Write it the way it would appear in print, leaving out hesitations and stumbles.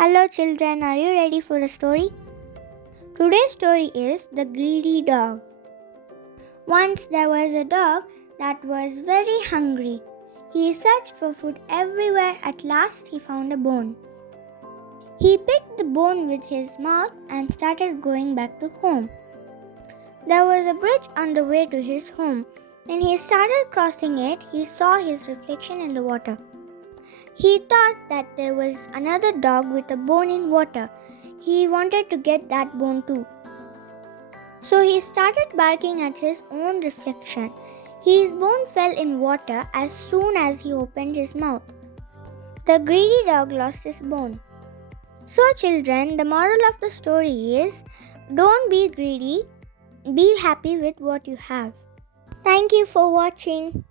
Hello, children, are you ready for the story? Today's story is The Greedy Dog. Once there was a dog that was very hungry. He searched for food everywhere. At last, he found a bone. He picked the bone with his mouth and started going back to home. There was a bridge on the way to his home. When he started crossing it, he saw his reflection in the water. He thought that there was another dog with a bone in water. He wanted to get that bone too. So he started barking at his own reflection. His bone fell in water as soon as he opened his mouth. The greedy dog lost his bone. So, children, the moral of the story is don't be greedy, be happy with what you have. Thank you for watching.